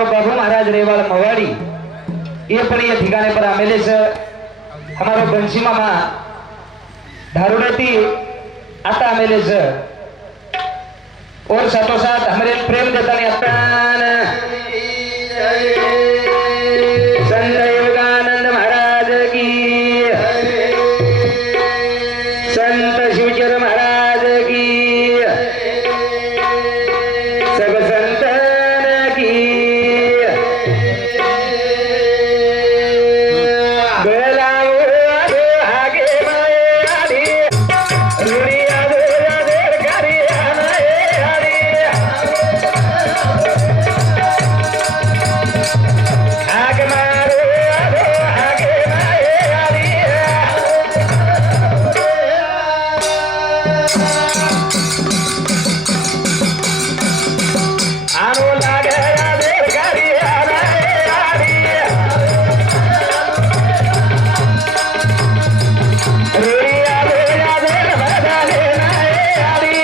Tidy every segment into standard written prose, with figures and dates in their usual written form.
हमारो बाबू महाराज रेवाल मवाड़ी ये पर ये ठिकाने पर आमेले से हमारो बंशी मामा धारुड़ती आता आमेले से और साथों साथ हमारे प्रेम देता ने अपना संत योगानंद महाराज की, संत शिवचर महाराज की, सब संतन की। बेलाओ आगे मायारी रुड़िया देर करिया नायारी आग मारो आगे मायारी आनो लागे देर करिया नायारी रुड़िया देर बदले नायारी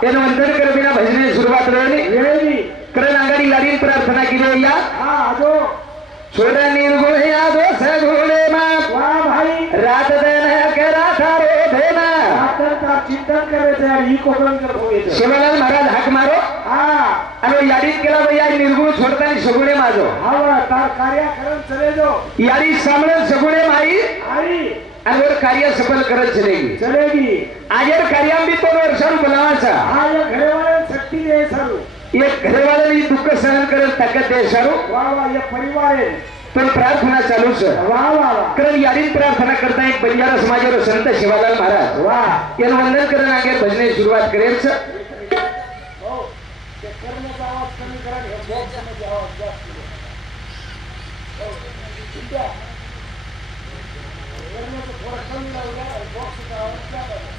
तेन वंदन कर बिना भजने सुरुवात वेळेली करण अंगाडी लाडीन प्रार्थना केली या छोड़ निर्गुण यादो सगुणे मा रात दिन करा थारो देना चिंतन करायचं ही कोकण कर होईल शिवलाल महाराज हाक मारो आणि याडीत केला भैया निर्गुण छोडताना सगुणे माझो हा तार कार्य करून चले जो याडी सामने सगुणे माई आई आणि वर कार्य सफल करत चलेगी आजर कार्याम तो वर्षान बनावाचा हा या घरेवाले शक्ती दे सरू एक घरवाल्यानी दुःख सहन करत ताकद दे सारू वाह वाह या परिवार आहे पण प्रार्थना चालूच वाह वाह कारण यादीत प्रार्थना करता एक बंजारा समाजावर संत शिवालाल महाराज वाह याला वंदन करून आगे भजने सुरुवात करेल हो ते करण्याचा आवाज कमी करा हे बॉक्समध्ये आवाज जास्त हो ठीक आहे करण्याचा थोडा कमी लावला बॉक्सचा आवाज जास्त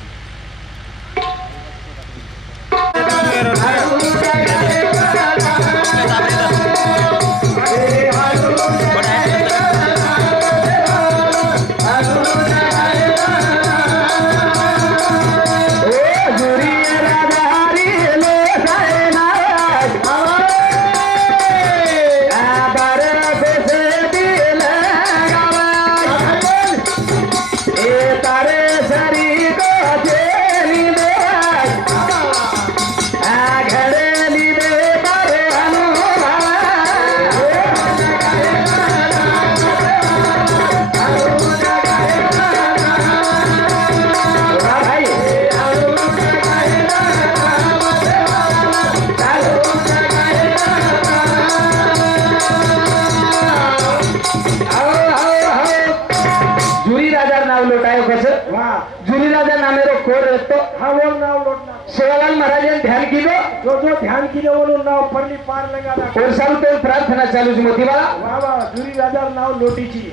जुनी राजा नामेरो कोर रहतो हा वो नाव लोटना शिवालाल महाराज ध्यान किलो जो ध्यान किलो वो नाव परली पार लगाना और सारू तो प्रार्थना चालू मोतीवाला वाह वाह जुरी राजा नाव लोटीची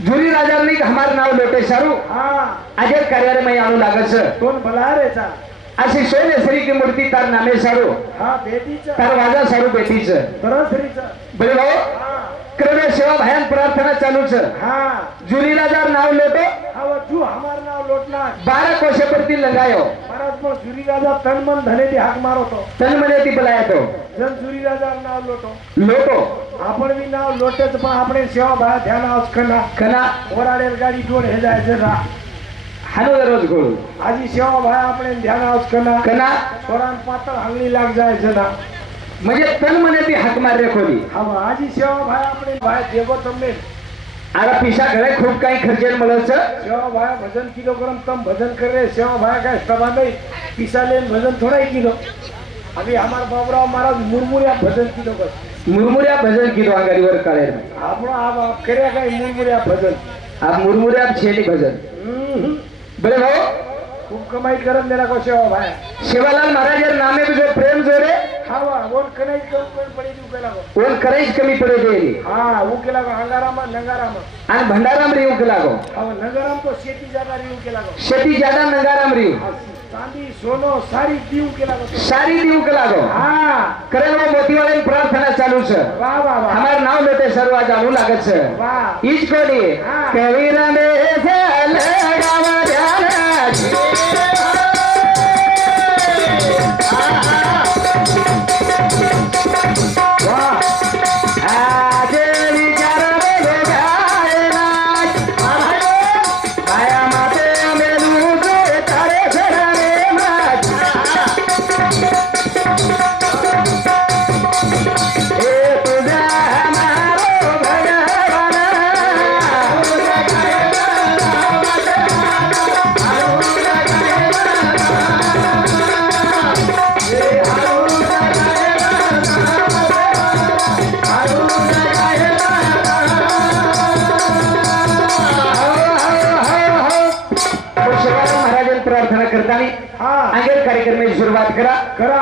जुनी राजांनी हमार नाव लोटे सारू हां अजय कार्यालय में आणू लागस कोण भलारेचा अशी सोनेश्वरी की मूर्ती तार नामे सारू हा बेटीचा तार वाजा सारू बेटीच सरसरीचा बरे भाऊ हां क्रमे सेवा भयान प्रार्थना चालूच हां जुनी राजा नाव लोटो हा वो जू हमार नाव लोटना 12 कोशे परती लगायो महाराज मग जुरी राजा तन मन धने ती हाक मारो तो तन मने ती बलाया तो जन जुरी राजा नाव लोटो लोटो आपण भी नाव लोटेच पण આપણે સેવા ભાઈ ધ્યાન આવ कना ઓરાડેલ ગાડી જોડ હે જાય છે રા हानो दररोज गोळू आजी सेवा भाई આપણે ધ્યાન આવ कना સોરાન પાતળ હાંગલી લાગ જાય છે ના म्हणजे तन मने ती हाक मार रे खोली હા આજી સેવા ભાઈ આપણે ભાઈ દેવો તમને आरा पिशा घरे खूप काही खर्चेल મળच સેવા ભાઈ ભજન કિલોગ્રામ તમ ભજન કરે સેવા ભાઈ काय सभा नहीं पिसा ले भजन थोड़ा ही किलो अभी हमार बाबराव महाराज मुरमुरिया भजन किलो बस मुरमुऱ्या भजन किलो अंगाडीवर काळे आपण आप करे काय मुरमुरिया भजन आप मुरमुऱ्या छेली भजन बरे भाऊ खूप कमाई करत मेरा को सेवा भाई शिवालाल महाराज यार नामे पे जो प्रेम जोरे हावा वो कनाई कम पड़ी दी केला को ओन करेज कमी पडे देली हां वो केला को अंगाराम नंगाराम आणि भंडाराम रिव केला गो हां नंगाराम तो शेती जागा रिव केला को शेती जादा नंगाराम रिव चांदी सोनो सारी दीव केला को सारी दिव केला गो हां करेल वो मोतीवाले प्रार्थना चालू छ वाह वाह वाह हमार नाव लेते सर्व जानू लागत छ वाह ईच कोणी हां कवीर में से लगावा ध्यान प्रार्थना करताना हाँ आगे कार्यक्रम में शुरुआत करा करा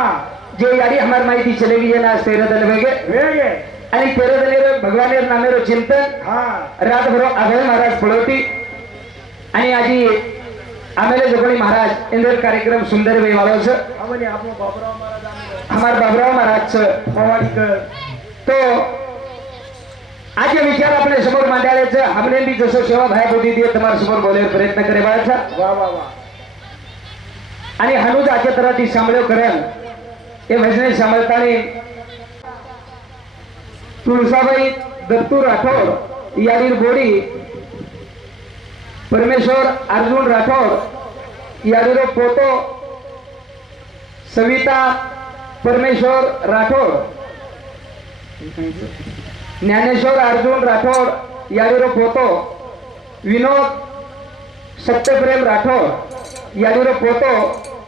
जे यारी हमारी माहिती चलेगी है ना 13 दल वेगे वेगे आणि 13 दलेर भगवानेर नामेरो चिंतन हाँ रातभर अभय महाराज पळवती आणि आजी आमेले जगोणी महाराज इंदर कार्यक्रम सुंदर वे वाळोच हमने आपको बाबराव महाराज हमार बाबराव महाराज पवाडी कर तो आज विचार आपल्या समोर मांडायचं हमने बी जसं सेवा भाई बोधी दिए तुम्हारे समोर बोलायचा प्रयत्न करे बाळाचा वाह वाह वाह आणि हनुज आजच्या तरह ती सांभाळव करन हे भजने सांभाळताना तुळसाबाई दत्तू राठोड यारीर बोडी परमेश्वर अर्जुन राठोड यारीरो पोतो सविता परमेश्वर राठोड ज्ञानेश्वर अर्जुन राठोड यारीरो पोतो विनोद सत्यप्रेम राठोड यारीरो पोतो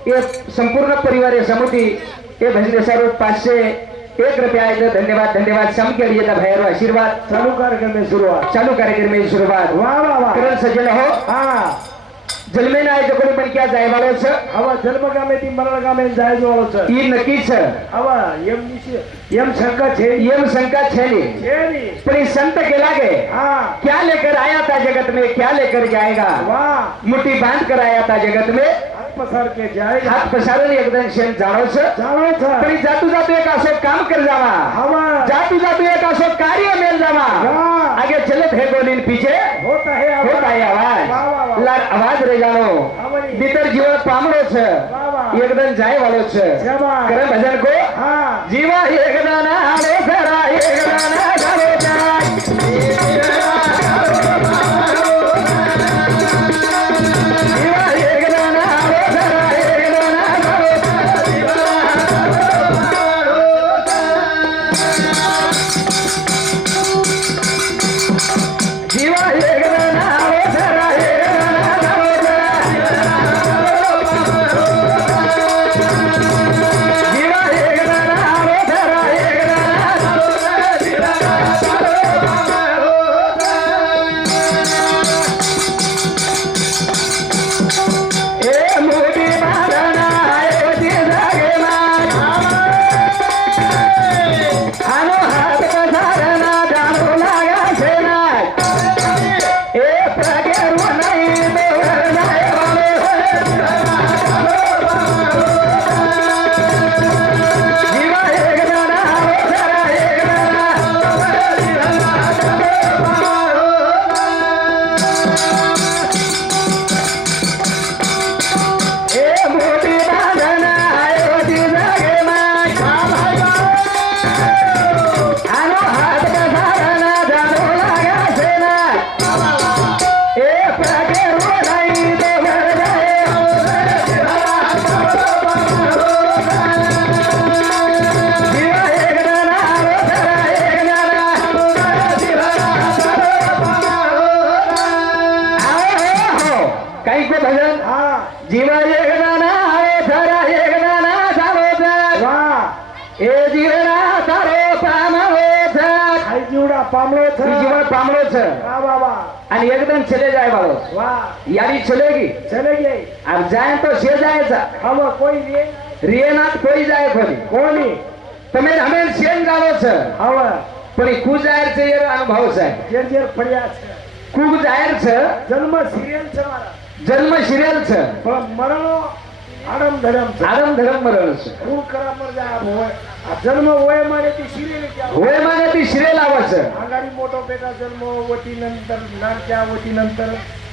ये संपूर्ण परिवार समिति ये भजने सर्व 501 रुपया आहे धन्यवाद धन्यवाद सम के लिए भैरव आशीर्वाद चालू कार्यक्रम में शुरुआत चालू कार्यक्रम में शुरुआत वाह वाह वाह करण सज्जन हो हाँ जन्मे ना आहे कोणी पण क्या जाय वाळो छ हवा जन्म गामे ती मरण गामे जाय वाळो छ ई नक्की छ हवा यम शंका छे यम शंका छेली छेली पर ये संत के लागे हाँ क्या लेकर आया था जगत में क्या लेकर जाएगा वाह मुट्ठी बांध कर आया था जगत में हाथ पसार के जाएगा हात पसारून एकदम शेण जाणो छ जानो छ पण जातू जातू एक असो काम कर जावा हवा जातू जातू एक असो कार्य मेल जावा वाह आगे चलत है गोलीन पीछे होता है होता है आवाज वाह वाह वाह लार आवाज रे जानो हमारी भीतर जीवन पामड़ो छ वाह वाह एकदम जाय वालो छ जमा करे भजन को हाँ जीवा एकदम ना आले फेरा एकदम ना जानो जाय जीवा एकदम ना आले फेरा एकदम ना जानो जीवा एकदम ना आले फेरा एकदम ना जानो जीवा एकदम ना आले फेरा एकदम ना ए मोठी बांधना ऐवजी जागे माय आनो हात पसारना जाणू लागा सेनाय ए प्रगेरू नाही दोर नाही वाले जीवा एकदा ना जरा एकदा ए मोठी बांधना ऐवजी जागे माय आनो हात पसारना जाणू लागा सेनाय ए प्रगेरू नाही दोर नाही जीवा एकदा ना जरा एकदा काही को भजन हाँ जीवा एकदा ना जरा एकदा ना झालो जात वाह ए जीवना तारो पामळो जात खाई जीवडा पामळो छ ती जीवन पामळो छ वाह वाह वाह आणि एकदम चले जाए वालो वाह यारी चलेगी चले गए अब जाए तो से जाएगा हवा कोई नहीं रियनाथ कोई जाए खोली कोनी તમે હમેન સેન જાણો છો हवा પણ કુ જાહેર છે એનો અનુભવ છે जेर जेर पड़िया छ કુ જાહેર છે जन्म सीरियल छ मारा જન્મ સિરિયલ છે પણ મરણો આડમ ધરમ छ આરમ ધરમ મરણ છે खून करा मर जा होय आ जन्म होय मारे ती सिरियल क्या होय माने ती સિરિયલ આવે છે आगाडी मोठो बेटा जन्म वती नंतर नानक्या वती नंतर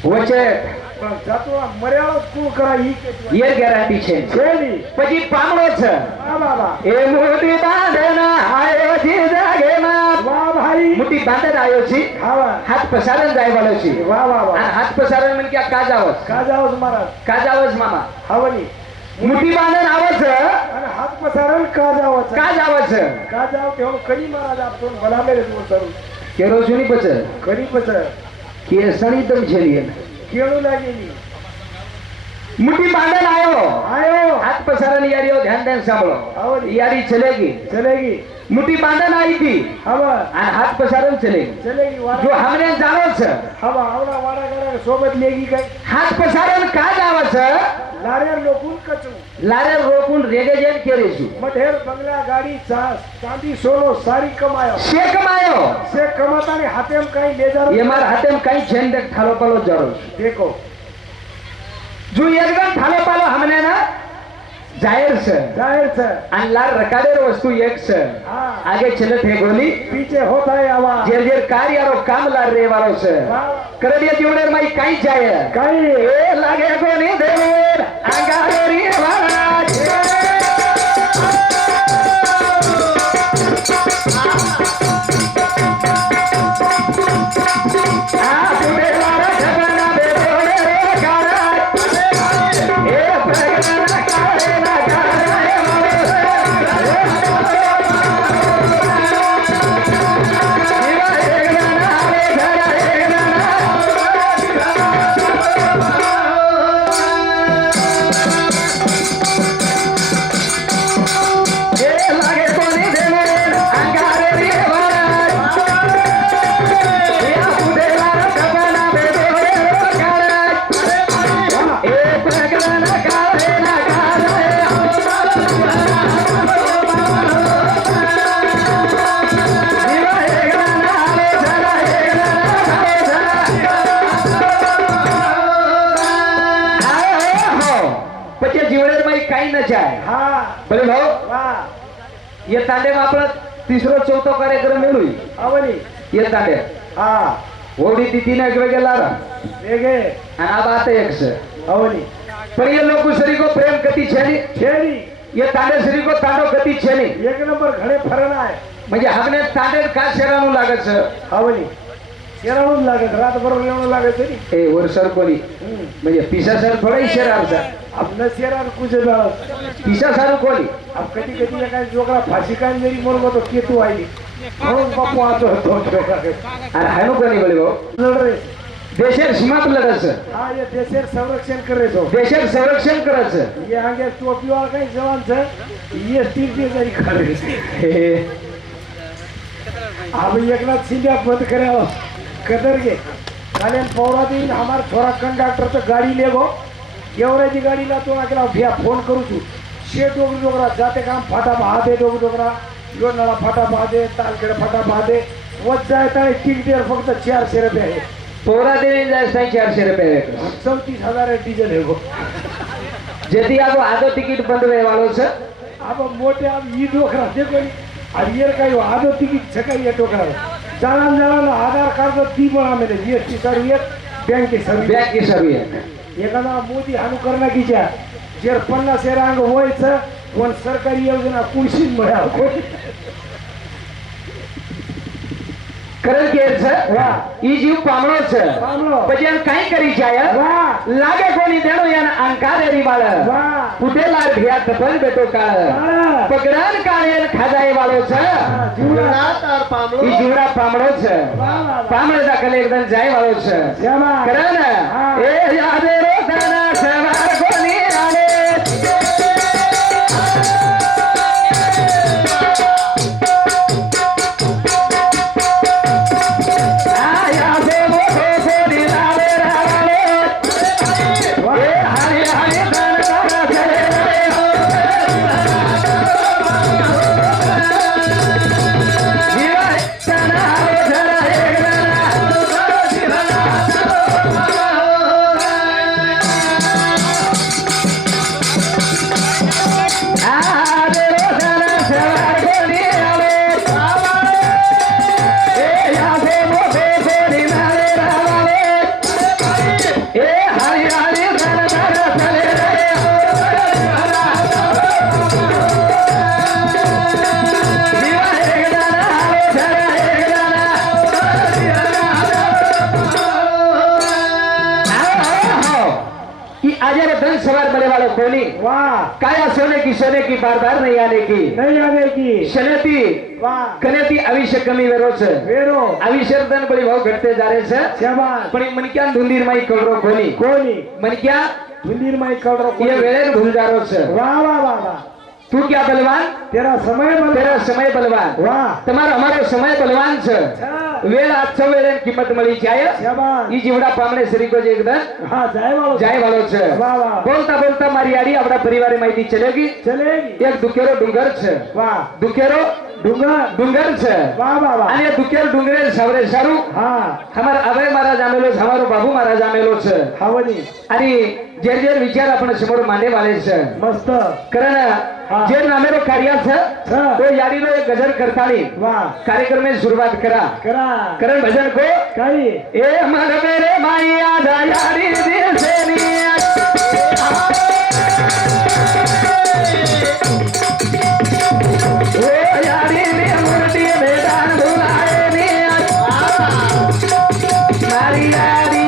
વચ્ચે પણ જાતો આ મર્યાળો खून करा ही के એ ગેરંટી છે છેલી પછી પામળો છે वाह वाह वाह એ મોટી બાંધના આયો જી જાગે માં वाह भाई મોટી બાંધન આયો છી हवा હાથ પસારણ જાય વાળો છી वाह वाह આ वाह હાથ પસારણ મને ક્યાં કાજાવસ का जाओ महाराज કાજાવસ મામા हवनी મોટી બાંધન આવે છે અને હાથ પસારણ का जाओ કાજાવસ का जाओ ते हम करी महाराज आप तो भला मेरे तो सरू કેરો સુની પછી करी पसर કે સણી તમ છેલી केळू लागेली मुट्ठी बांधन आयो आयो हाथ पसारन यारियो ध्यान देन सांभळो और यारी चलेगी चलेगी मुट्ठी बांधन आई थी हवा और हाथ पसारन चलेगी चलेगी जो वाड़ा हमने जानो छ हवा आवडा वाड़ा करा सोबत लेगी काय हाथ पसारन का जाव छ लारे लोकून कचू लारे रोपून रेगे जेन केरेसु मढेर बंगला गाड़ी चांदी सोनो सारी कमायो शेक मायो से कमाता ने हाथे में कहीं ले जा ये मार हाथे में कहीं छेन देख थालो पालो जरो देखो जो एकदम थालो पालो हमने ना जाहिर से आणि लाल रकाडेर वस्तू एक से हाँ आगे चलत है गोली पीछे होता है आवाज जेर जेर कार्य आरो काम लार रे वालो से कर दिया जीवनेर माई काई जाय कहीं ए लागे कोनी देवर आगारी आवाज आ पुरे वाला जगना बे बोले रे कारा ए प्रगना कारे ना कारा काही न जाय हाँ बोले भाऊ वाह ये तांडे में आपला तिसरो चौथो कार्यक्रम मिळू आवली ये तांडे हाँ ओडी ती तीन एक वेगळा लारा देखे आणि अब आता एक से आवली पण ये लोक शरी को प्रेम कती छेनी छेड़ी ये तांडे शरी को तांडो कती छेनी एक नंबर घणे फरना है म्हणजे हमने तांडे का शेरानु लागत छ आवली शेराणूच लागत रात बरोबर येऊन लागत तरी ए वर्षर कोणी म्हणजे पिसा सर थोडा शेरा आमचा अब न शेराण कुछ पिसा सारू कोणी अब कधी कधी काय जोगरा फाशी काय जरी म्हणून तो केतू आली म्हणून बापू आतो होतो आणि हायनो कोणी बोले भाऊ लढ रे देशेर सीमात लढायचं हाँ ये देशेर संरक्षण करे तो देशेर संरक्षण करायचं ये आगे टोपी वाला काही जवान छ ये तीर दे जरी खड़े हे अब एकनाथ शिंदे बंद करे कदर के काले पौरा दिन हमार छोरा कंडक्टर तो गाड़ी ले गो एवढ्याची गाडी ला तो अकेला भैया फोन करू छु शे डोगरी डोगरा जाते काम फाटा बहा दे डोगरी डोगरा लोणाला फाटा बहा दे तालकडे फाटा बहा दे वच जाय तर तिकीट फक्त 400 रुपये आहे पोरा देने जाए 400 रुपये 34,000 है डीजल है वो यदि आप आधो टिकट बंद रहे वालों से अब मोटे अब ई डोकरा देखो अब ये काही आधो तिकीट छकाई ये डोकरा जाना आधार कार्ड ती पण आम्ही GST service bank service bag की सभी है एखादा मोदी अनुकरणा कीच्या जर 50 रांग व्हायचं पण सरकारी योजना कुणशीच मिळाव करल के छ वा ई जीव पामणो छ पामणो. पजन काही करी जाय वा लागे कोणी देणो यान अंकारेरी बाळ वा कुठे लाड भिया तपन बेटो काळ काळ. पगडान काळेल खाजाय वालो छ जीवनात ई जीवडा पामणो छ वा वा पामणे दाखले एकदम जाय वालो छ श्यामा करन हा. ए यादे रोदना सवार कोणी आले सवार बड़े वाले कोनी वाह काया सोने की बार बार नहीं आने की नहीं आने की शनेती वाह कनेती अविष्य कमी वेरोच वेरो अविष्यर्धन बड़ी भाव घटते जा रहे से शाबाश पण मनक्या धुंदीर माई कवरो कोनी कोणी मनक्या धुंदीर माई कलरो ये वेळेन भूलदारो छ वाह वाह वाह वाह तू क्या बलवान तेरा समय बल तेरा समय बलवान वाह તમારો અમારો સમય બલવાન છે વેળ આછો વેળે કિંમત મળી જાય શાબાશ ઈ જીવડા પામણે શરીકો જે એકદમ હા જાય વાળો છે વાહ વાહ બોલતા બોલતા મારી આડી આપણા પરિવારે માહિતી ચલેગી ચલેગી એક દુકેરો ડુંગર છે વાહ દુકેરો ડુંગર છે વાહ વાહ વાહ અને દુકેર ડુંગરે સવરે સારું હા અમાર અભય મહારાજ આમેલો છે અમારો બાબુ મહારાજ આમેલો છે હાવની અને જે જે વિચાર આપણે સમોર માંડે વાલે છે મસ્ત કારણ જે નામેરો કાર્ય છે હા. તો યારીનો એક ગજર કરતાની વાહ कार्यक्रम में शुरुआत करा करा करण भजन को कई ए मन मेरे माया दयारी दिल से निया ओ यारी ने मूर्ति मैदान बुलाए निया मारी यारी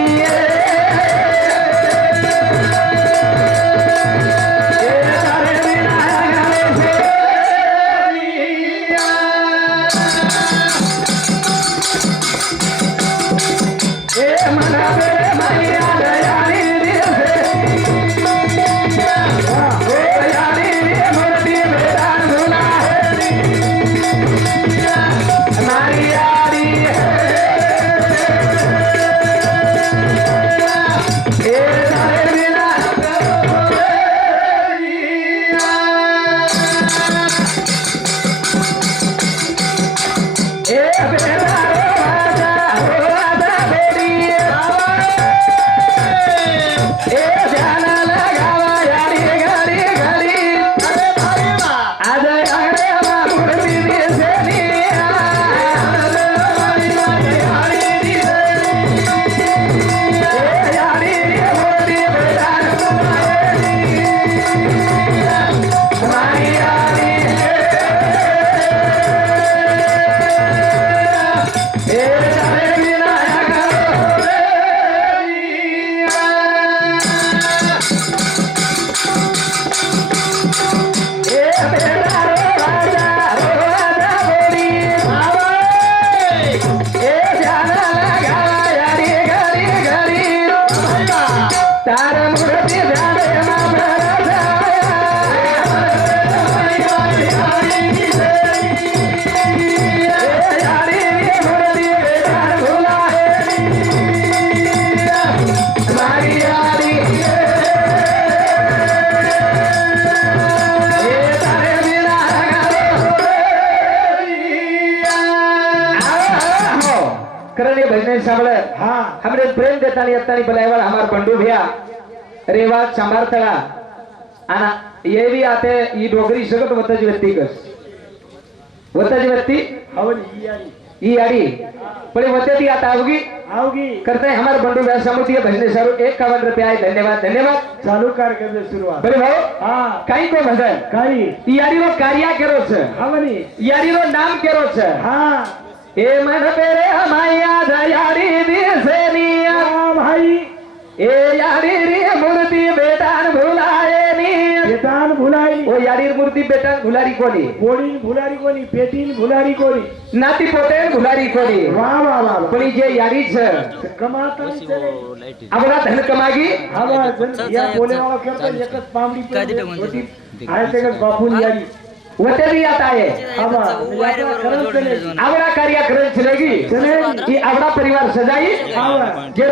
करने भजन सामले हाँ हमरे प्रेम देतानी अत्तानी बलायवाल हमार बंडू भैया रेवा चांबारतळा आना ये भी आते ये डोगरी सगत वतज व्यक्ती हावनी यारी ई आड़ी पड़े वते ती आता आओगी करते हैं हमारे बंडू भैया समिति के भजन सारू 51 रुपया है धन्यवाद धन्यवाद चालू कार्यक्रम में शुरुआत बोले भाऊ हाँ काई को भजन कई ई आड़ी रो कार्य करो छे हावनी यारी रो नाम करो छे हाँ ए मन पेरे हमाया दयारी दिसे निया भाई ए यारी रे मूर्ति बेटान भुलाए नी बेटान भुलाई ओ यारी मूर्ति बेटान भुलारी कोनी पोडीन भुलारी कोनी पेटीन भुलारी कोनी नाती पोते भुलारी कोनी वाह वाह वाह पण जे यारी छे कमाता नहीं चले आपला धन कमागी हवा जन या बोले वाला करता एकच पामडी होती आहे ते बापून यारी वते भी आता है हवा यात्रा करन चले आवड़ा कार्यक्रम चलेगी चलेगी ये आवड़ा परिवार सजाई हवा जे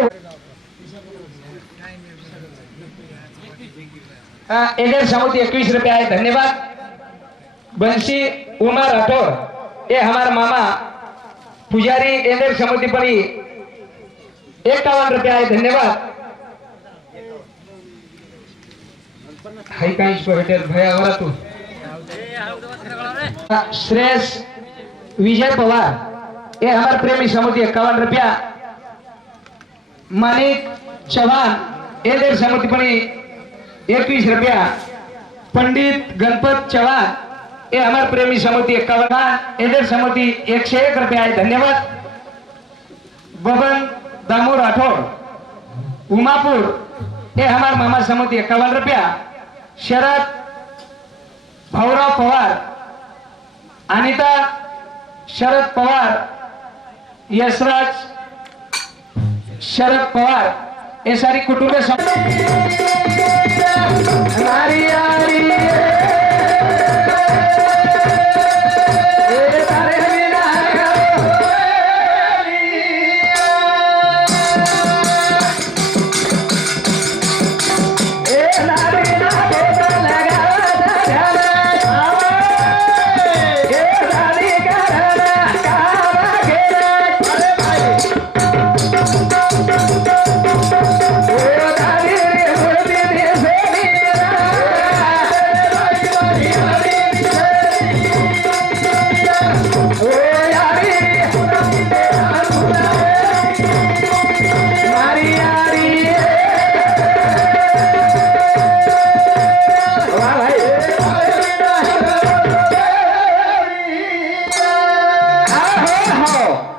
इंडियन सामुती 21 रुपया है धन्यवाद बंशी उमा राठौर ये हमारा मामा पुजारी इंडियन सामुती पड़ी 51 रुपया है धन्यवाद हाई काइंस को हेटेल भैया वरा तू श्रेष्ठ विजय पवार ये हमारे प्रेमी समिति 51 रुपया मानिक चौहान ये देर समिति पड़ी 21 रुपया पंडित गणपत चौहान ये हमारे प्रेमी समिति 51 ये देर समिति 101 रुपया है धन्यवाद बबन दामू राठौर उमापुर ये हमारे मामा समिति 51 रुपया शरद भाऊराव पवार अनिता शरद पवार यशराज शरद पवार એ સારી કુટુંબે મારી યારી એ તારે વિના એ નારી ના બોલ લગા એ નારી કરના કાવા કે અરે ભાઈ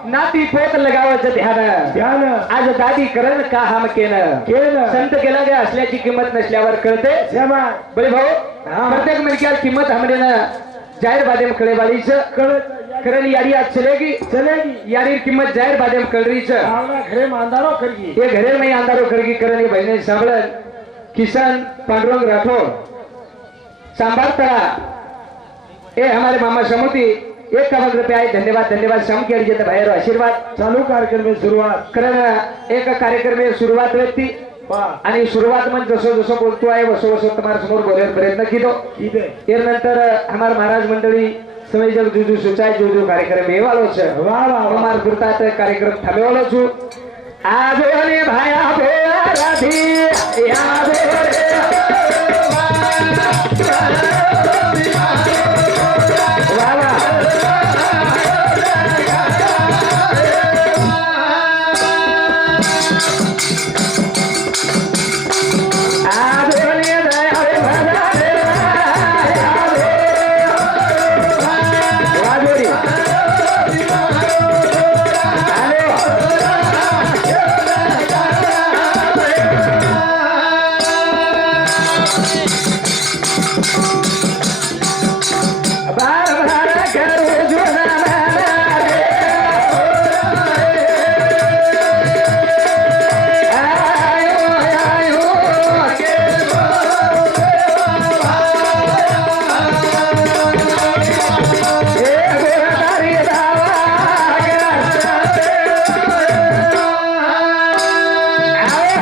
नाती पोत लगावायचं ध्यान ध्यान आज दादी करण का हम केलं केलं संत केला गे असल्याची किंमत नसल्यावर कळते श्यामा बरे भाऊ हा. प्रत्येक मिनिटात किंमत हमने ना जाहिर बादेम कळेवालीच कळत करण यारी आज चलेगी चलेगी यारी किंमत जाहिर बादेम कळरीच आवडा घरे मांदारो करगी ये घरे में अंधारो करगी करण ये बहिणी सांभळ किसान पांडुरंग राठौर सांभार तळा ए हमारे मामा समूती 51 रुपये आहे धन्यवाद धन्यवाद सम के लिए भाईरो आशीर्वाद चालू कार्यक्रम में सुरुवात करण एक कार्यक्रम में सुरुवात व्यक्ती पा आणि सुरुवात म्हणजे जसं जसं बोलतो आहे वसो वसो तुम्हाला समोर बोलायचा प्रयत्न केलो इथे त्यानंतर हमार महाराज मंडळी समयजग जुजू सुचाय जुजू कार्यक्रम हे वालो છે वाह वाह हमार गुरतात कार्यक्रम थांबवलो છું आजोने भाया भोळा राधी या भोळे